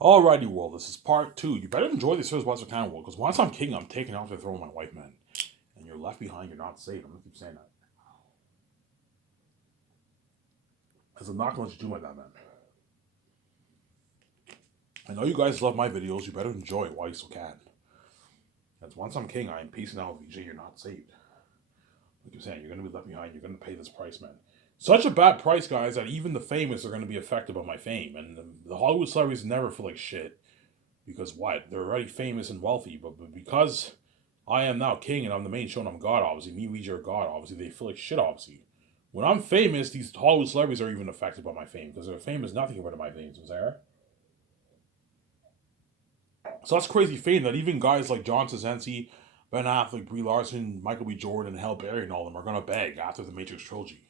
Alrighty, world, this is part two. You better enjoy this first Western Canada world, because once I'm king, I'm taking off the throne with my wife, man. And you're left behind, you're not safe. I'm gonna keep saying that. Because I'm not gonna let you do like that, man. I know you guys love my videos, you better enjoy it while you still can. Because once I'm king, I am peacing out, VJ, you're not saved. Like you're saying, you're gonna be left behind, you're gonna pay this price, man. Such a bad price, guys, that even the famous are gonna be affected by my fame. And the Hollywood celebrities never feel like shit. Because what? They're already famous and wealthy, but because I am now king and I'm the main show and I'm God, obviously. Me, VJ are God, obviously. They feel like shit, obviously. When I'm famous, these Hollywood celebrities are even affected by my fame because their fame is nothing compared to my fame, Sarah. So that's crazy fame that even guys like John Krasinski, Ben Affleck, Brie Larson, Michael B. Jordan, Halle Berry, and all of them are gonna beg after the Matrix trilogy.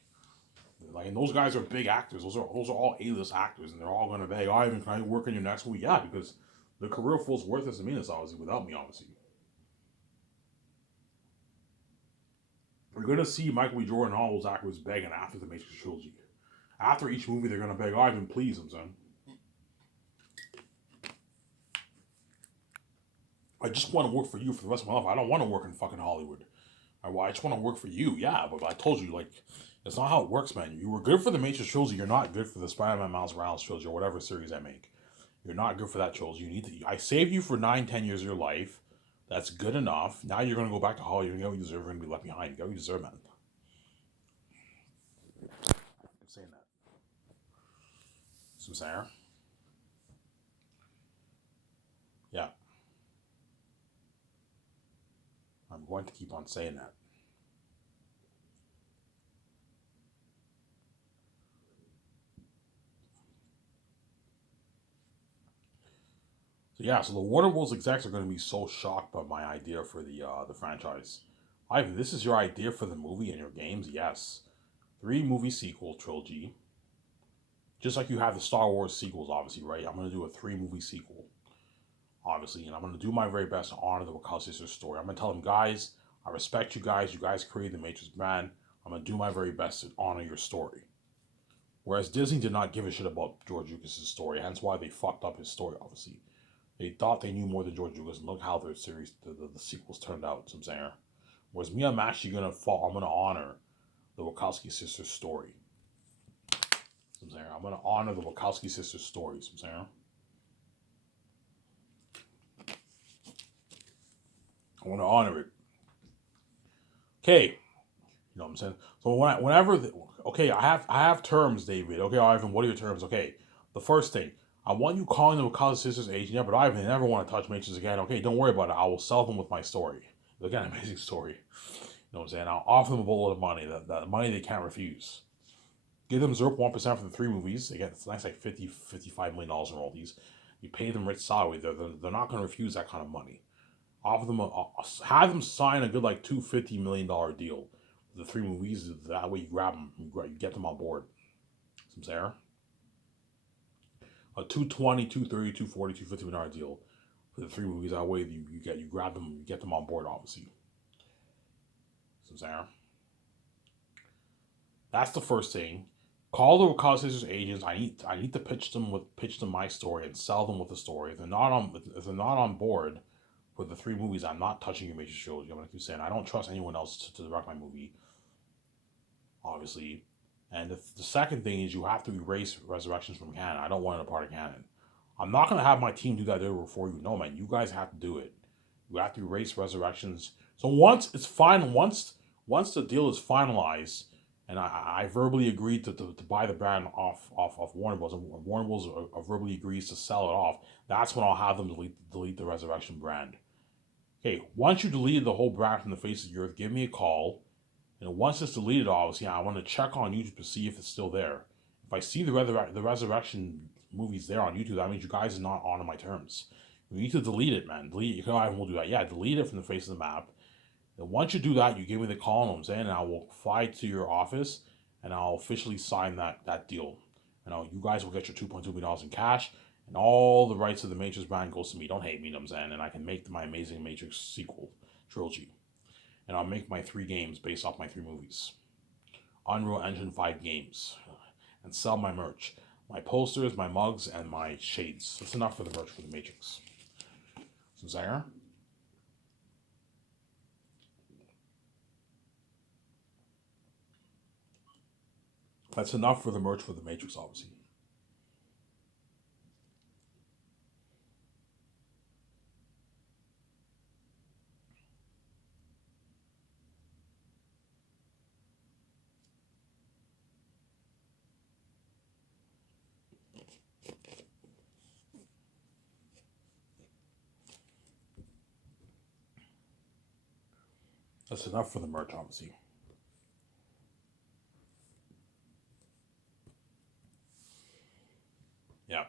Like, and those guys are big actors. Those are all A-list actors, and they're all gonna beg. Oh, Ivan, can I work in your next movie? Yeah, because their career feels worthless to me, obviously, without me, obviously. We're gonna see Michael B. Jordan and all those actors begging after the Matrix trilogy. After each movie, they're gonna beg, oh, Ivan, please, I'm saying. I just want to work for you for the rest of my life. I don't want to work in fucking Hollywood. I just want to work for you. Yeah, but I told you, like, that's not how it works, man. You were good for the Matrix trilogy. You're not good for the Spider-Man Miles Morales trilogy or whatever series I make. You're not good for that trilogy. You need to. I saved you for 9, 10 years of your life. That's good enough. Now you're gonna go back to Hollywood. You know what you deserve. You're gonna be left behind. You got what you deserve, man. I'm saying that. So, Sarah. Yeah, I'm going to keep on saying that. So yeah, so the Warner Bros. Execs are going to be so shocked by my idea for the franchise. Ivan, this is your idea for the movie and your games? Yes. 3 movie sequel trilogy. Just like you have the Star Wars sequels, obviously, right? I'm going to do a 3 movie sequel, obviously, and I'm going to do my very best to honor the Wachowski sisters story. I'm going to tell them, guys, I respect you guys. You guys created the Matrix brand. I'm going to do my very best to honor your story. Whereas Disney did not give a shit about George Lucas's story, hence why they fucked up his story, obviously. They thought they knew more than George Lucas, and look how their series, the sequels turned out. Some saying, whereas me, I'm actually gonna fall. I'm gonna honor the Wachowski sisters' story. Some saying, I'm gonna honor the Wachowski sisters' story. Some saying, I want to honor it. Okay, you know what I'm saying. So whenever, okay, I have terms, David. Okay, Ivan, what are your terms? Okay, the first thing. I want you calling the Wachowski sisters agent. Yeah, but Ivan, I never want to touch Matrix again. Okay, don't worry about it. I will sell them with my story. Again, amazing story. You know what I'm saying? I'll offer them a boatload of money, that money they can't refuse. Give them 0.1% for the 3 movies. They get it's nice, like $55 million in royalties. You pay them rich salary. They're not going to refuse that kind of money. Offer them have them sign a good like $250 million deal for the 3 movies. That way you grab them, you get them on board. Some Sarah, a 220, 230, 240, $250 million deal for the 3 movies. That way you grab them, you get them on board. Obviously, some Sarah. That's the first thing. Call the Causes agents. I need to pitch them my story and sell them with the story. If they're not on board for the 3 movies, I'm not touching your major trilogy. I'm gonna keep saying I don't trust anyone else to direct my movie, obviously. And the second thing is you have to erase Resurrections from canon. I don't want it a part of canon. I'm not gonna have my team do that for you. No, man, you guys have to do it. You have to erase Resurrections. So once it's fine, once the deal is finalized, and I verbally agreed to buy the brand off Warner Bros. And Warner Bros. Verbally agrees to sell it off. That's when I'll have them delete the Resurrection brand. Okay, once you deleted the whole brand from the face of the earth, give me a call. And once it's deleted, obviously, I want to check on YouTube to see if it's still there. If I see the Resurrection movies there on YouTube, that means you guys are not on my terms. You need to delete it, man. Delete it. I will do that. Yeah, delete it from the face of the map. And once you do that, you give me the call, you know what I'm saying, and I will fly to your office and I'll officially sign that deal. And you guys will get your $2.2 million in cash, and all the rights of the Matrix brand goes to me. Don't hate me, you know what I'm saying? And I can make my amazing Matrix sequel trilogy. And I'll make my 3 games based off my 3 movies. Unreal Engine 5 games. And sell my merch. my posters, my mugs, and my shades. That's enough for the merch for the Matrix. So, Zaire? That's enough for the merch for the Matrix, obviously. That's enough for the merch, obviously. Yeah.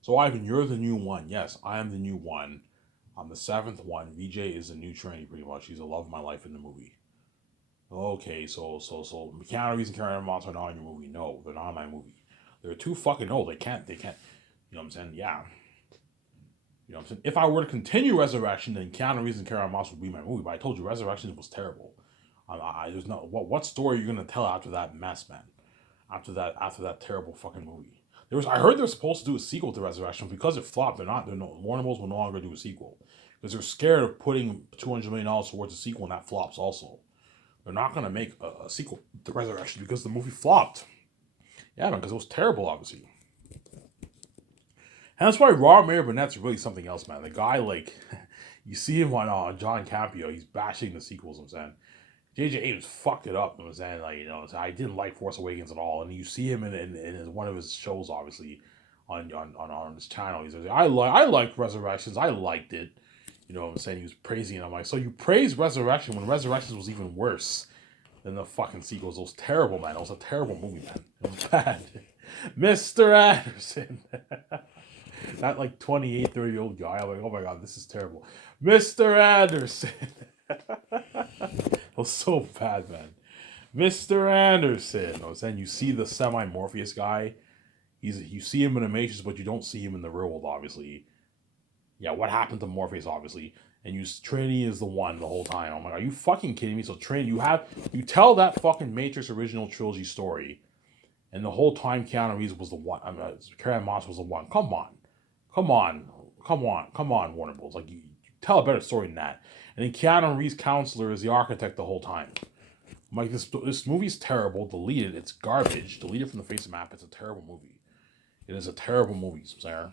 So, Ivan, you're the new one. Yes, I am the new one. I'm the seventh one. VJ is the new Trinity, pretty much. He's the love of my life in the movie. Okay, so Keanu Reeves and Karen Moss are not in your movie. No, they're not in my movie. They're too fucking old. They can't. You know what I'm saying? Yeah. You know what I'm saying? If I were to continue Resurrection, then Keanu Reeves and Karen Moss would be my movie. But I told you, Resurrection was terrible. There's no what story are you gonna tell after that mess, man? After that terrible fucking movie. I heard they're supposed to do a sequel to Resurrection because it flopped. Warner Bros. Will no longer do a sequel because they're scared of putting $200 million towards a sequel and that flops also. They're not gonna make a sequel to Resurrection because the movie flopped. Yeah, man, because it was terrible, obviously. And that's why Robert Mayer Burnett's really something else, man. The guy, like, you see him on John Campio, he's bashing the sequels, I'm saying. J.J. Abrams fucked it up, I'm saying. Like, I didn't like Force Awakens at all. And you see him in one of his shows, obviously, on his channel. He says, I liked Resurrections. I liked it. You know what I'm saying? He was praising it. I'm like, so you praised Resurrection when Resurrections was even worse than the fucking sequels. It was terrible, man. It was a terrible movie, man. It was bad. Mr. Anderson. That like 28, 30-year-old guy. I'm like, oh my god, this is terrible. Mr. Anderson. It was so bad, man. Mr. Anderson. I was saying, you see the semi-Morpheus guy. You see him in the Matrix, but you don't see him in the real world, obviously. Yeah, what happened to Morpheus, obviously. And Trinity is the one the whole time. I'm like, are you fucking kidding me? So Trinity, you tell that fucking Matrix original trilogy story, and the whole time Keanu Reeves was the one. Karen Moss was the one. Come on. Warner Bros. Like, you tell a better story than that. And then Keanu Reeves' counselor is the architect the whole time. I'm like, this movie's terrible. Delete it. It's garbage. Delete it from the face of the map. It's a terrible movie. It is a terrible movie, Sarah.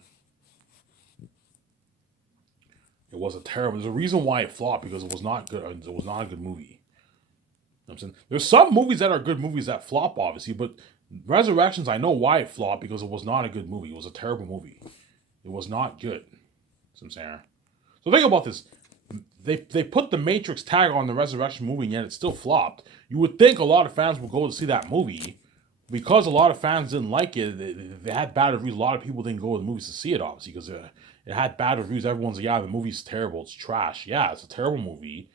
It was a terrible. There's a reason why it flopped because it was not good. It was not a good movie. You know what I'm saying? There's some movies that are good movies that flop, obviously, but Resurrections, I know why it flopped because it was not a good movie. It was a terrible movie. It was not good. I'm saying. So think about this. They put the Matrix tag on the Resurrection movie, and yet it still flopped. You would think a lot of fans would go to see that movie. Because a lot of fans didn't like it, they had bad reviews. A lot of people didn't go to the movies to see it, obviously, because it had bad reviews. Everyone's like, yeah, the movie's terrible. It's trash. Yeah, it's a terrible movie.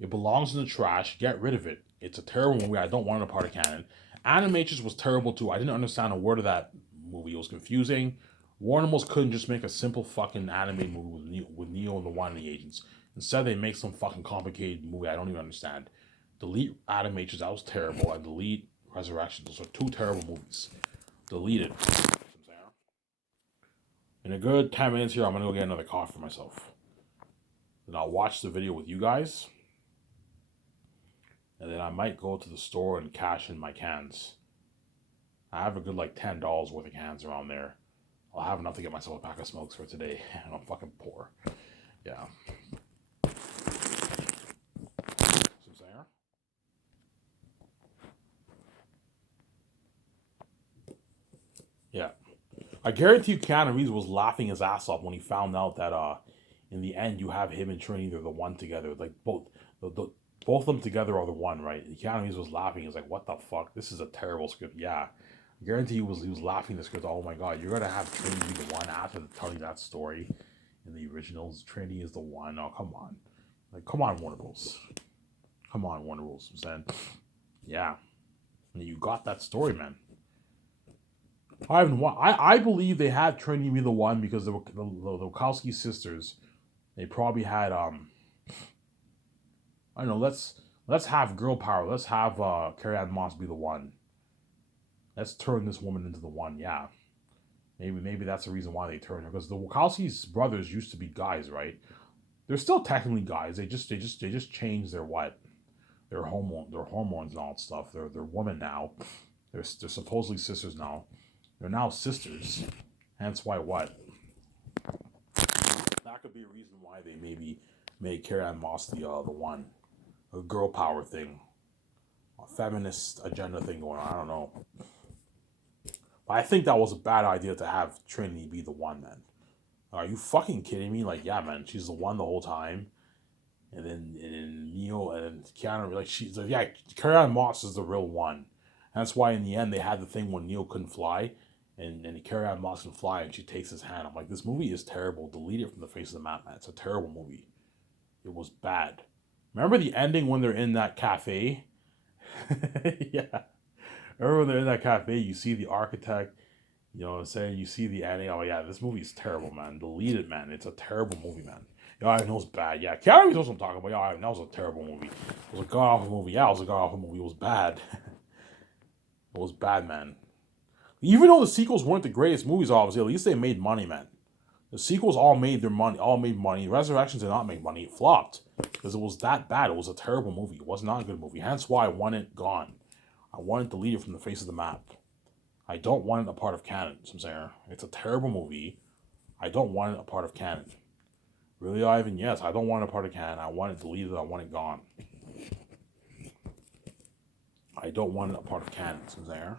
It belongs in the trash. Get rid of it. It's a terrible movie. I don't want it a part of canon. Animatrix was terrible, too. I didn't understand a word of that movie. It was confusing. Warner Bros. Couldn't just make a simple fucking animated movie with Neo and the one of the agents. Instead, they make some fucking complicated movie I don't even understand. Delete Animatrix. That was terrible. And delete Resurrection. Those are two terrible movies. Delete it. In a good 10 minutes here, I'm going to go get another coffee for myself. Then I'll watch the video with you guys. And then I might go to the store and cash in my cans. I have a good like $10 worth of cans around there. I'll have enough to get myself a pack of smokes for today. And I'm fucking poor. Yeah. Yeah. I guarantee you Keanu Reeves was laughing his ass off when he found out that in the end you have him and Trinity, they're the one together. Like both of them together are the one, right? And Keanu Reeves was laughing. He was like, what the fuck? This is a terrible script. Yeah. I guarantee he was laughing the script. Oh my god, you're gonna have Trinity be the one after telling that story in the originals. Trinity is the one. Oh, come on. Like, come on, Warner Bros. Come on, Warner Bros. I'm saying, yeah. And you got that story, man. I believe they had Trinity be the one because the Wachowski sisters, they probably had I don't know, Let's have girl power. Let's have Carrie-Anne Moss be the one. Let's turn this woman into the one. Yeah, maybe that's the reason why they turned her, because the Wachowski's brothers used to be guys, right? They're still technically guys. They just changed their what? Their hormones and all that stuff. They're women now. They're supposedly sisters now. They're now sisters. Hence why what? That could be a reason why they maybe made Carrie-Anne Moss the one. A girl power thing. A feminist agenda thing going on. I don't know. But I think that was a bad idea to have Trinity be the one, man. Are you fucking kidding me? Like, yeah, man, she's the one the whole time. And then Neo and Keanu, like, she's like, yeah, Carrie-Anne Moss is the real one. And that's why in the end they had the thing when Neo couldn't fly, and Carrie-Anne Moss can fly, and she takes his hand. I'm like, this movie is terrible. Delete it from the face of the map, man. It's a terrible movie. It was bad. Remember the ending when they're in that cafe? Yeah. Remember when they're in that cafe, you see the architect, you know what I'm saying? You see the ending. Oh, yeah, this movie is terrible, man. Delete it, man. It's a terrible movie, man. Yeah, I know it's bad. Yeah, Keanu knows what I'm talking about. Yeah, that was a terrible movie. It was a god-awful movie. Yeah, it was a god-awful movie. It was bad. It was bad, man. Even though the sequels weren't the greatest movies, obviously, at least they made money, man. The sequels all made their money. All made money. Resurrections did not make money. It flopped because it was that bad. It was a terrible movie. It was not a good movie. Hence why I want it gone. I want it deleted from the face of the map. I don't want it a part of canon. So I'm saying it's a terrible movie. I don't want it a part of canon. Really, Ivan? Yes, I don't want it a part of canon. I want it deleted. I want it gone. I don't want it a part of canon. So I'm saying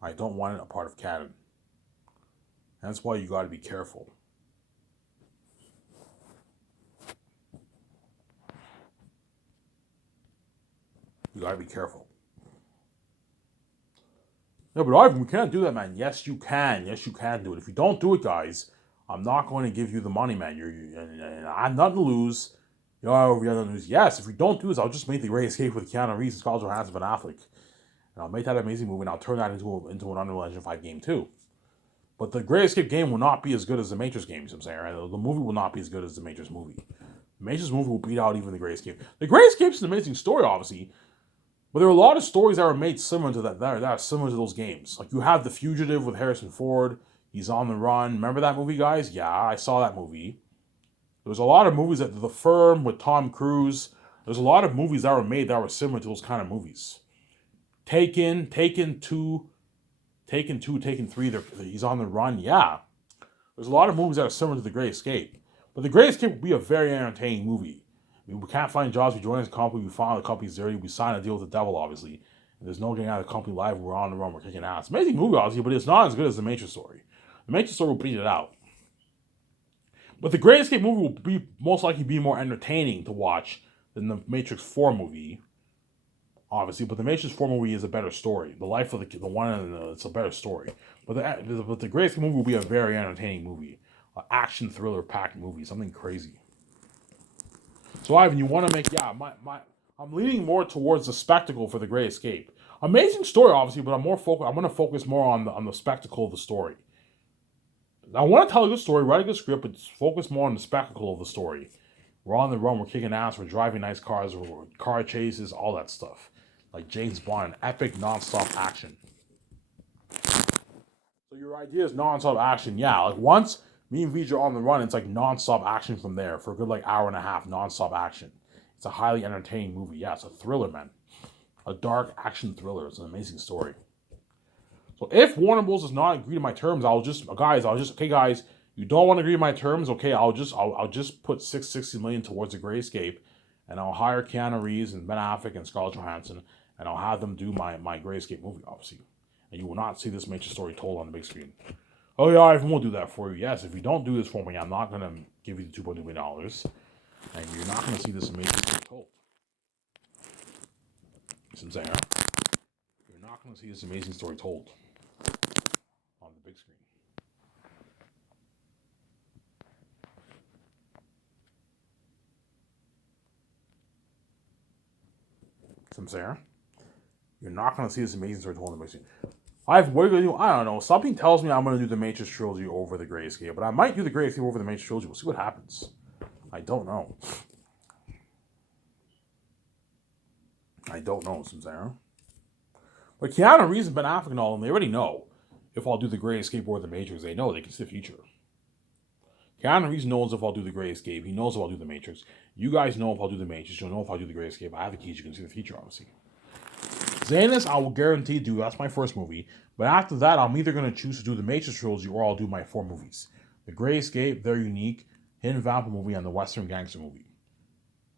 I don't want it a part of canon. That's why you got to be careful. You got to be careful. No, but Ivan, we can't do that, man. Yes, you can. Yes, you can do it. If you don't do it, guys, I'm not going to give you the money, man. And I have nothing to lose. You know, we have nothing to lose. Yes, if we don't do this, I'll just make the Great Escape with Keanu Reeves and Scarlett Johansson and Ben Affleck. And I'll make that amazing movie, and I'll turn that into an Unreal Engine 5 game, too. But the Great Escape game will not be as good as the Matrix game, you know what I'm saying, right? The movie will not be as good as the Matrix movie. The Matrix movie will beat out even the Great Escape. The Great Escape is an amazing story, obviously, but there are a lot of stories that are made similar to that are similar to those games. Like you have The Fugitive with Harrison Ford. He's on the run. Remember that movie, guys? Yeah, I saw that movie. There's a lot of movies that The Firm with Tom Cruise. There's a lot of movies that were made that were similar to those kind of movies. Taken 2, Taken 3. He's on the run. Yeah, there's a lot of movies that are similar to The Great Escape. But The Great Escape will be a very entertaining movie. I mean, we can't find jobs. We join this company. We found the company's dirty. We sign a deal with the devil, obviously. And there's no getting out of the company live. We're on the run. We're kicking ass. Amazing movie, obviously, but it's not as good as the Matrix story. The Matrix story will beat it out. But the Great Escape movie will be most likely be more entertaining to watch than the Matrix 4 movie, obviously. But the Matrix 4 movie is a better story. The life of the one and it's a better story. But the Great Escape movie will be a very entertaining movie, an action thriller packed movie, something crazy. So Ivan, you want to make I'm leaning more towards the spectacle for the Great Escape. Amazing story, obviously, but I'm going to focus more on the spectacle of the story. I want to tell a good story, write a good script, but focus more on the spectacle of the story. We're on the run, we're kicking ass, we're driving nice cars, we're car chases, all that stuff. Like James Bond, epic non-stop action. So your idea is non-stop action, yeah. Like once me and Vij are on the run, it's like non-stop action from there for a good like hour and a half, non-stop action. It's a highly entertaining movie. Yeah, it's a thriller, man. A dark action thriller. It's an amazing story. So if Warner Bros. Does not agree to my terms, okay, guys, you don't want to agree to my terms, okay, I'll just put $660 million towards the Great Escape, and I'll hire Keanu Reeves and Ben Affleck and Scarlett Johansson, and I'll have them do my Great Escape movie, obviously. And you will not see this Matrix story told on the big screen. Oh yeah, I won't do that for you. Yes, if you don't do this for me, I'm not gonna give you the $2.2 million, and you're not gonna see this amazing story told. You see what I'm saying, right? You're not gonna see this amazing story told on the big screen. See what I'm saying, right? You're not gonna see this amazing story told on the big screen. What are you gonna do? I don't know. Something tells me I'm gonna do the Matrix trilogy over the Great Escape, but I might do the Great Escape over the Matrix trilogy. We'll see what happens. I don't know. I don't know, Samsara. But Keanu Reeves and Ben Affleck and all of them, they already know if I'll do The Great Escape or The Matrix. They know they can see the future. Keanu Reeves knows if I'll do The Great Escape. He knows if I'll do The Matrix. You guys know if I'll do The Matrix. You'll know if I'll do The Great Escape. I have the keys. You can see the future, obviously. Xanus, I will guarantee do. That's my first movie. But after that, I'm either going to choose to do the Matrix trilogy or I'll do my 4 movies. The Great Escape, They're Unique, Hidden Vampire movie, and the Western Gangster movie.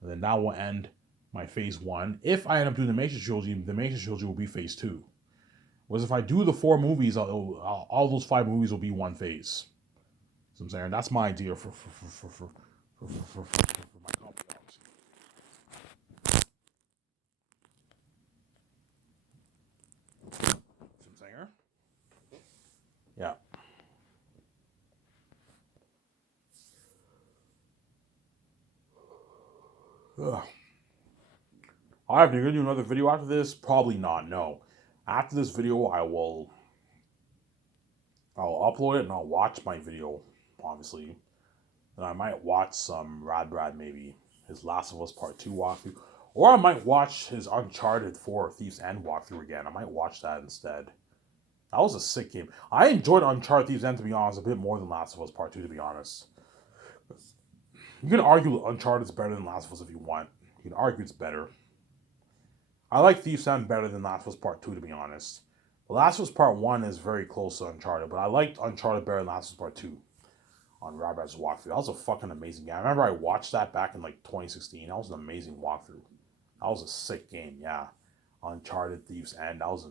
And then that will end my phase 1. If I end up doing the Matrix trilogy will be phase 2. Whereas if I do the 4 movies, all those 5 movies will be one phase. So I'm saying that's my idea for my company, obviously. Some singer? Yeah. Ugh. I have to do another video after this? Probably not, no. After this video, I'll upload it and I'll watch my video, obviously. And I might watch some Brad maybe, his Last of Us Part 2 walkthrough. Or I might watch his Uncharted 4 Thieves End walkthrough again. I might watch that instead. That was a sick game. I enjoyed Uncharted Thieves End, to be honest, a bit more than Last of Us Part 2, to be honest. You can argue Uncharted is better than Last of Us if you want. You can argue it's better. I like Thieves End better than Last of Us Part 2, to be honest. The Last of Us Part 1 is very close to Uncharted, but I liked Uncharted better than Last of Us Part 2 on Rabbi's walkthrough. That was a fucking amazing game. I remember I watched that back in like 2016. That was an amazing walkthrough. That was a sick game, yeah. Uncharted Thieves End. That was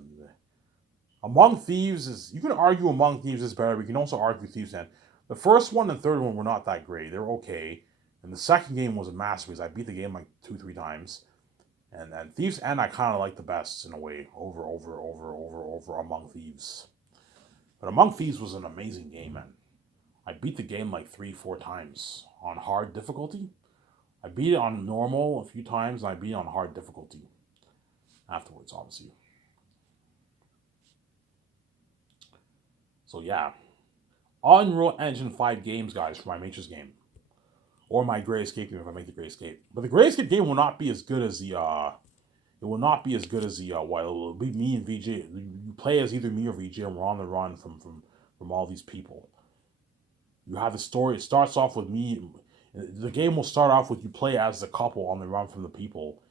Among Thieves is, you can argue Among Thieves is better, but you can also argue Thieves End. The first one and third one were not that great. They were okay. And the second game was a masterpiece. I beat the game like 2-3 times. And Thieves End I kind of like the best in a way over Among Thieves. But Among Thieves was an amazing game, man. I beat the game like 3-4 times on hard difficulty. I beat it on normal a few times, and I beat it on hard difficulty afterwards, obviously. So yeah, Unreal Engine 5 games, guys, for my Matrix game, or my Great Escape game if I make the Great Escape. But the Great Escape game will not be as good as the. It will not be as good as the. Well, it will be me and VJ. You play as either me or VJ, and we're on the run from all these people. You have the story. It starts off with me. The game will start off with you play as the couple on the run from the people,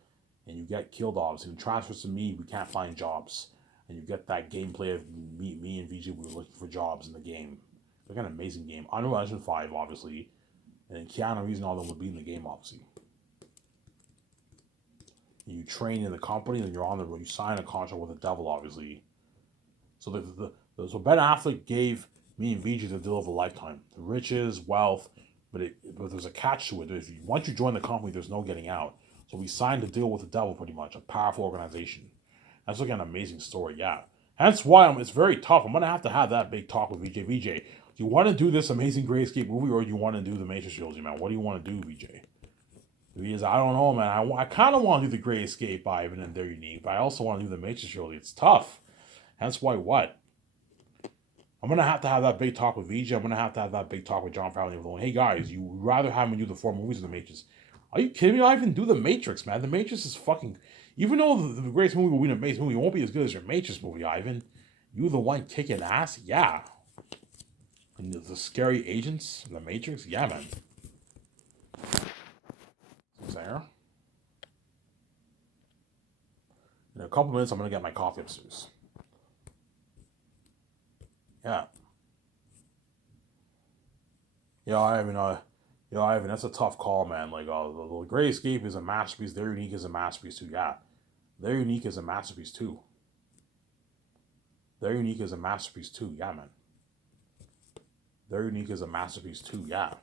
and you get killed, obviously. It transfers to me. We can't find jobs, and you get that gameplay of me and VJ. We were looking for jobs in the game. It's like an amazing game. Unreal Engine 5, obviously, and then Keanu Reeves and all them would be in the game, obviously. And you train in the company, and you're on the road. You sign a contract with the devil, obviously. So so Ben Affleck gave me and VJ the deal of a lifetime. The riches, wealth, but there's a catch to it. Once you join the company, there's no getting out. So we signed a deal with the devil, pretty much, a powerful organization. That's like an amazing story, yeah. Hence why it's very tough. I'm going to have that big talk with VJ. VJ, do you want to do this amazing Great Escape movie, or do you want to do the Matrix trilogy, man? What do you want to do, VJ? Because I don't know, man. I kind of want to do the Great Escape, Ivan, and They're Unique, but I also want to do the Matrix trilogy. It's tough. Hence why what? I'm going to have that big talk with VJ. I'm going to have that big talk with John Favreau. Hey, guys, you would rather have me do the 4 movies of The Matrix. Are you kidding me? I even do The Matrix, man. The Matrix is fucking... Even though the greatest movie will be an amazing movie, it won't be as good as your Matrix movie, Ivan. You the one kicking ass? Yeah. And the scary agents in The Matrix? Yeah, man. Sarah? In a couple minutes, I'm going to get my coffee upstairs. Yeah. Ivan, that's a tough call, man. Like, the Great Escape is a masterpiece. They're Unique is a masterpiece, too. Yeah. They're Unique is a masterpiece, too. They're Unique is a masterpiece, too. Yeah, man. They're Unique is a masterpiece, too. Yeah.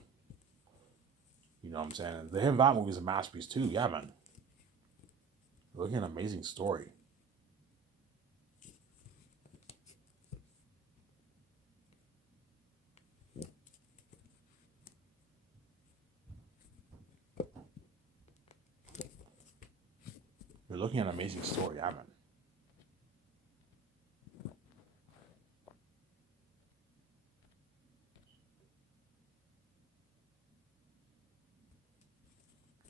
You know what I'm saying? The Him That movie is a masterpiece, too. Yeah, man. Look at an amazing story. You're looking at an amazing story, yeah, man.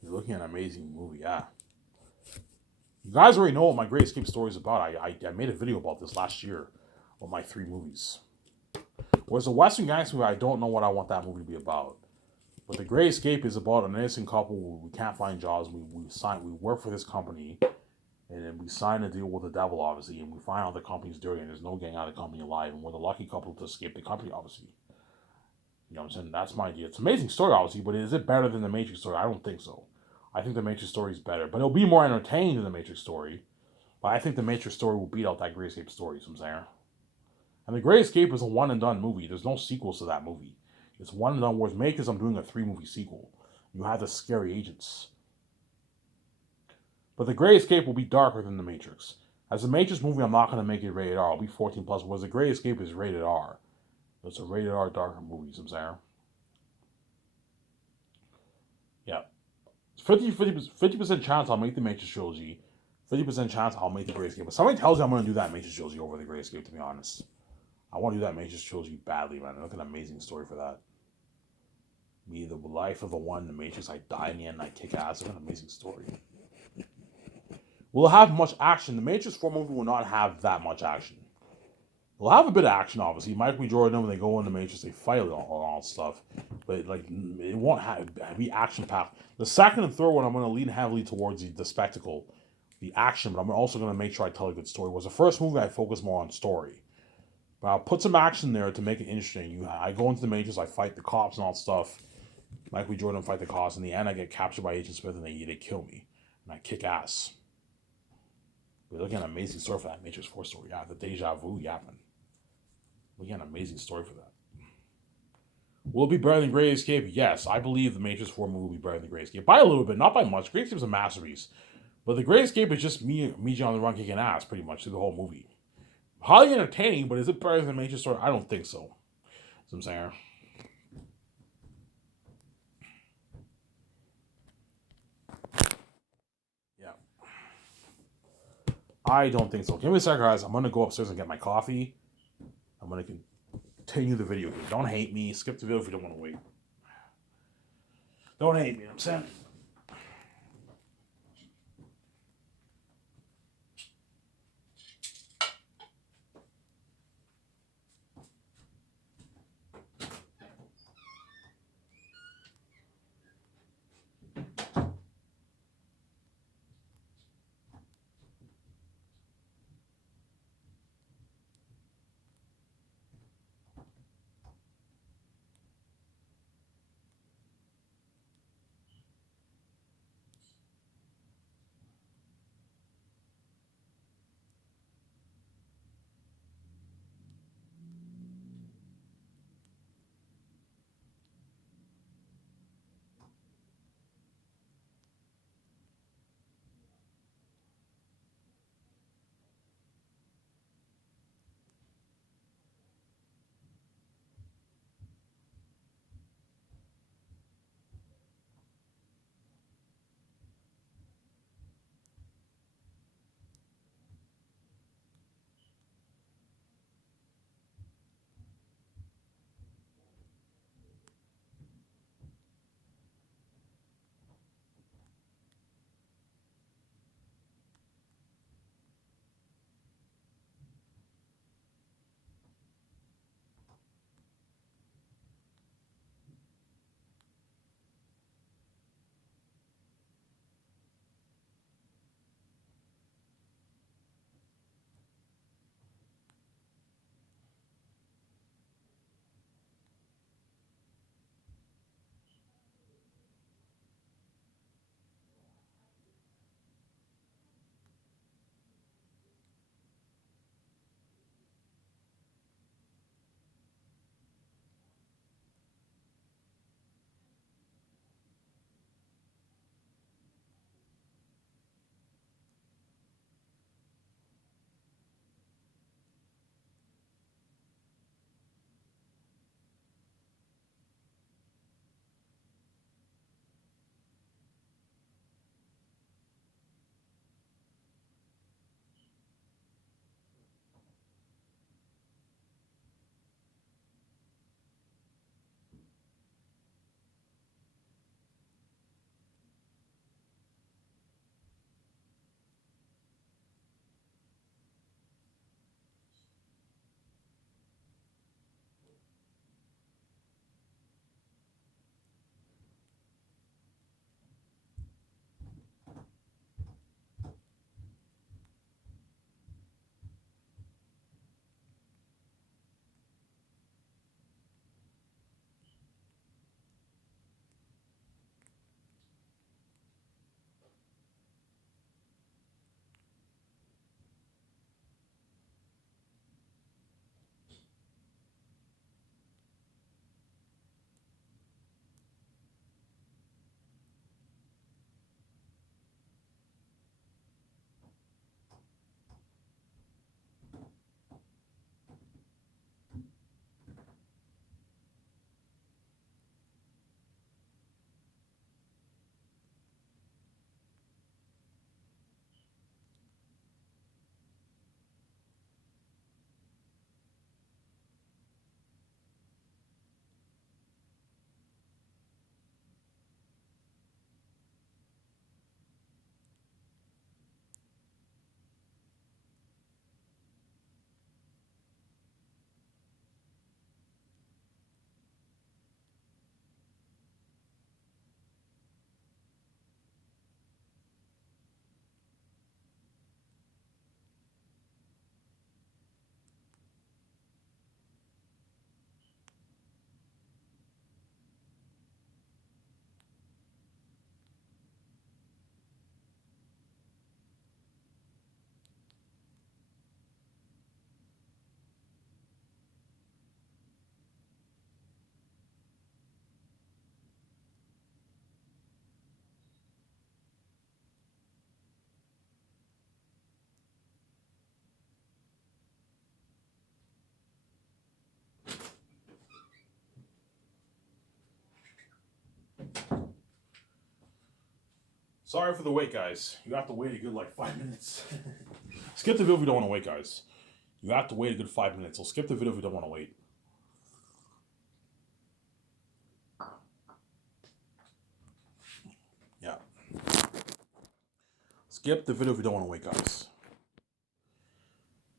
You're looking at an amazing movie, yeah. You guys already know what my Great Escape story is about. I made a video about this last year with my 3 movies. Whereas the Western Gangster movie, I don't know what I want that movie to be about. But the Great Escape is about an innocent couple who we can't find jobs. We work for this company, and then we sign a deal with the devil, obviously, and we find out the company's dirty and there's no getting out of the company alive, and we're the lucky couple to escape the company, obviously. You know what I'm saying? That's my idea. It's an amazing story, obviously, but is it better than the Matrix story? I don't think so. I think the Matrix story is better, but it'll be more entertaining than the Matrix story. But I think the Matrix story will beat out that Great Escape story, you know what I'm saying? And the Great Escape is a one and done movie. There's no sequels to that movie. It's one and done. Whereas Matrix, I'm doing a 3 movie sequel. You have the scary agents. But the Great Escape will be darker than the Matrix. As a Matrix movie, I'm not going to make it rated R. It'll be 14 plus. Whereas the Great Escape is rated R. It's a rated R darker movie, you know what I'm saying? Yeah. 50% chance I'll make the Matrix trilogy. 50% chance I'll make the Great Escape. But somebody tells me I'm going to do that Matrix trilogy over the Great Escape, to be honest. I want to do that Matrix trilogy badly, man. Look at an amazing story for that. Me, the life of the one, the Matrix, I die in the end, I kick ass. Look at an amazing story. Will it have much action? The Matrix 4 movie will not have that much action. We'll have a bit of action, obviously. Michael B. Jordan, when they go in the Matrix, they fight all stuff. But like, it won't be action packed. The second and third one, I'm going to lean heavily towards the spectacle, the action, but I'm also going to make sure I tell a good story. Whereas the first movie, I focus more on story. But I'll put some action there to make it interesting. I go into the Matrix, I fight the cops and all that stuff. Michael B. Jordan fight the cops. In the end, I get captured by Agent Smith and they kill me. And I kick ass. We're looking at an amazing story for that Matrix 4 story. Yeah, the deja vu yapping. We got an amazing story for that. Will it be better than Great Escape? Yes, I believe the Matrix 4 movie will be better than Great Escape. By a little bit, not by much. Great Escape is a masterpiece. But the Great Escape is just me on the run kicking ass, pretty much, through the whole movie. Highly entertaining, but is it better than the Matrix story? I don't think so. That's what I'm saying. Yeah. I don't think so. Give me a second, guys. I'm going to go upstairs and get my coffee. I'm going to continue the video here. Don't hate me. Skip the video if you don't want to wait. Don't hate me, you know what I'm saying? Sorry for the wait, guys. You have to wait a good like 5 minutes. Skip the video if you don't want to wait, guys. You have to wait a good 5 minutes. So skip the video if you don't want to wait. Yeah. Skip the video if you don't want to wait, guys.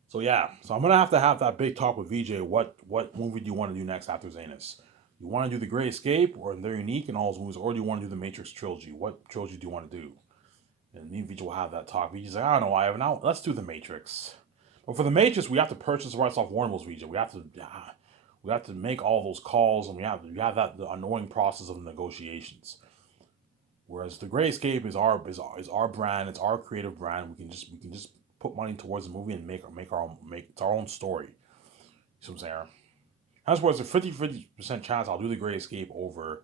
So yeah, so I'm gonna have to have that big talk with VJ. What movie do you want to do next after Zanus? You want to do The Great Escape or They're Unique and all those movies, or do you want to do the Matrix trilogy? What trilogy do you want to do? And me and VJ will have that talk. VJ's like, I don't know, I have now. Let's do the Matrix. But for the Matrix, we have to purchase the rights off Warner Bros. VJ. We have to make all those calls, and we have that the annoying process of negotiations. Whereas the Great Escape is our brand. It's our creative brand. We can just put money towards the movie and make it's our own story. You see what I'm saying? That's why it's a 50% chance I'll do the Great Escape over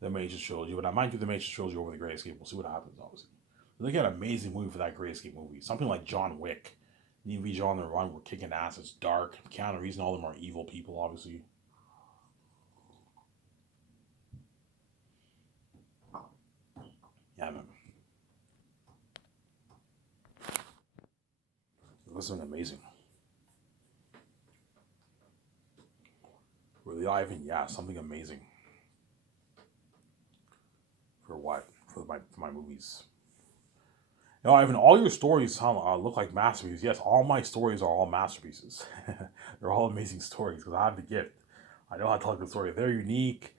the Matrix trilogy, but I might do the Matrix trilogy over the Great Escape. We'll see what happens, obviously. Look at an amazing movie for that Great Escape movie. Something like John Wick. Neil V. John on the run, we're kicking ass. It's dark. Keanu Reeves and all of them are evil people, obviously. Yeah, man. This is amazing. Really, Ivan? Yeah, something amazing. For what? For my movies. You know, Ivan, all your stories look like masterpieces. Yes, all my stories are all masterpieces. They're all amazing stories because I have the gift. I know how to tell a good story. They're unique.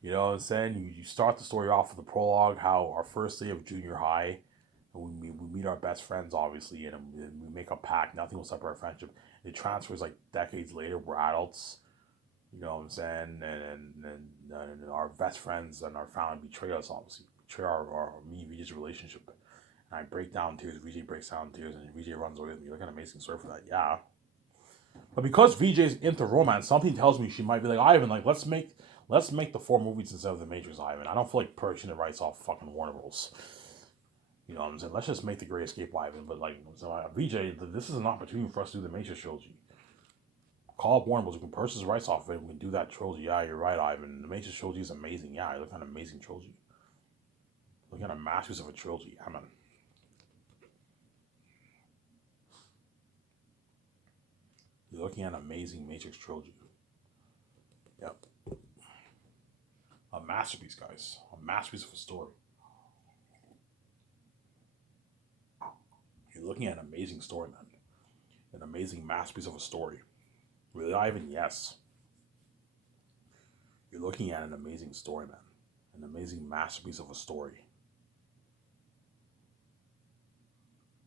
You know what I'm saying? You start the story off with the prologue, how our first day of junior high, and we meet our best friends, obviously, and we make a pact. Nothing will separate our friendship. It transfers like decades later. We're adults. You know what I'm saying? And our best friends and our family betray us, obviously. Betray our me and VJ's relationship. And I break down in tears. VJ breaks down in tears, and VJ runs away with me. Like an amazing story for that. Yeah. But because VJ's into romance, something tells me she might be like, Ivan, like, let's make the 4 movies instead of the Matrix, Ivan. I don't feel like purchasing the rights off fucking Warner Bros. You know what I'm saying? Let's just make the Great Escape, Ivan. But like, so VJ, this is an opportunity for us to do the Matrix trilogy. Call up Warner Bros. We can purchase the rights off of it. We can do that trilogy. Yeah, you're right, Ivan. The Matrix trilogy is amazing. Yeah, look at an amazing trilogy. Look at a masterpiece of a trilogy. Yeah, man. You're looking at an amazing Matrix trilogy. Yep. A masterpiece, guys. A masterpiece of a story. You're looking at an amazing story, man. An amazing masterpiece of a story. Really, Ivan? Yes. You're looking at an amazing story, man. An amazing masterpiece of a story.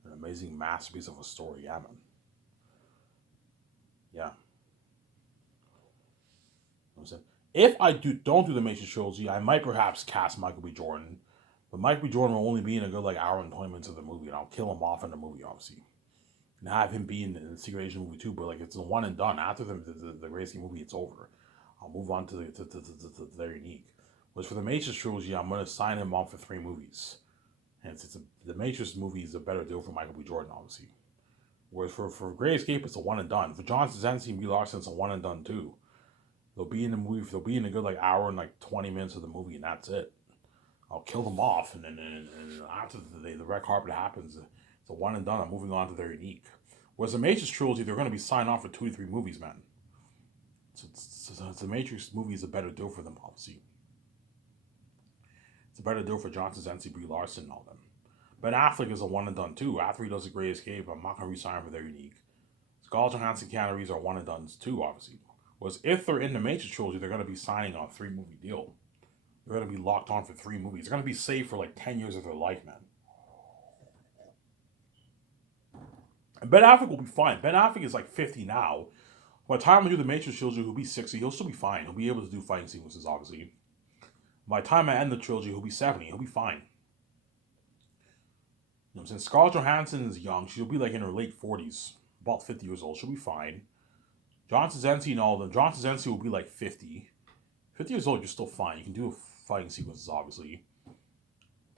An amazing masterpiece of a story. Yeah, man. Yeah. You know what I'm saying? If I don't do the Matrix trilogy, I might perhaps cast Michael B. Jordan. But Michael B. Jordan will only be in a good like hour and 20 minutes of the movie, and I'll kill him off in the movie, obviously. And have him be in the Secret Agent movie too, but like it's a one and done. After the Gracie movie, it's over. I'll move on to their unique. Whereas for the Matrix trilogy, I'm gonna sign him on for 3 movies. And the Matrix movie is a better deal for Michael B. Jordan, obviously. Whereas for Great Escape, it's a one and done. For John Krasinski and Brie Larson, it's a one and done too. They'll be in the movie. They'll be in a good like hour and like 20 minutes of the movie, and that's it. I'll kill them off, and then after the red carpet happens, it's a one and done. I'm moving on to their unique. Whereas the Matrix trilogy, they're going to be signed off for 2 to 3 movies, man. So the Matrix movie is a better deal for them, obviously. It's a better deal for Johnson, Zenzi, Brie Larson, and all them. Ben Affleck is a one and done too. After he does a Great Escape, I'm not going to re-sign for their unique. Scarlett Johansson, Keanu Reeves are one and done too, obviously. Whereas if they're in the Matrix trilogy, they're going to be signing on a 3 movie deal. They're going to be locked on for 3 movies. They're going to be saved for like 10 years of their life, man. And Ben Affleck will be fine. Ben Affleck is like 50 now. By the time I do the Matrix trilogy, he'll be 60. He'll still be fine. He'll be able to do fighting sequences, obviously. By the time I end the trilogy, he'll be 70. He'll be fine. You know what I'm saying? Scarlett Johansson is young. She'll be like in her late 40s, about 50 years old. She'll be fine. Johnson Zenzi and all of them. Johnson Zenzi will be like 50. 50 years old, you're still fine. You can do fighting sequences, obviously.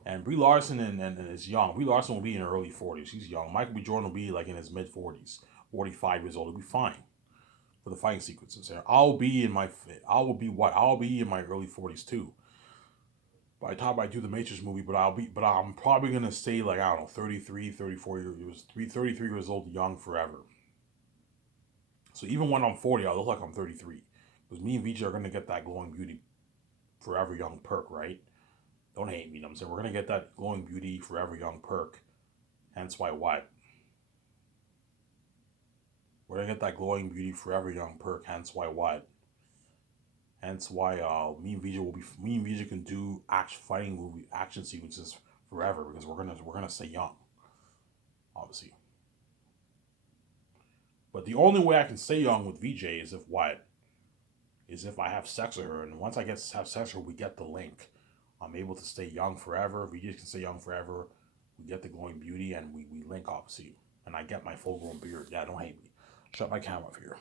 And Brie Larson and is young. Brie Larson will be in her early 40s. She's young. Michael B. Jordan will be like in his mid 40s, 45 years old. He'll be fine for the fighting sequences. I will be in my early 40s too. by the time I do the Matrix movie, but I'm probably gonna stay like, I don't know, 33, 34 years, 33 years old, young forever. So even when I'm 40, I look like I'm 33. Because me and VJ are gonna get that glowing beauty forever young perk, right? Don't hate me, you know what I'm saying? We're gonna get that glowing beauty forever young perk. Hence why what? We're gonna get that glowing beauty forever young perk, hence why what? Hence why me and VJ can do action sequences forever because we're gonna stay young, obviously. But the only way I can stay young with VJ is if what? Is if I have sex with her, and once I get to have sex with her, we get the link. I'm able to stay young forever. VJ can stay young forever. We get the glowing beauty, and we link obviously. And I get my full grown beard. Yeah, don't hate me. Shut my camera off here.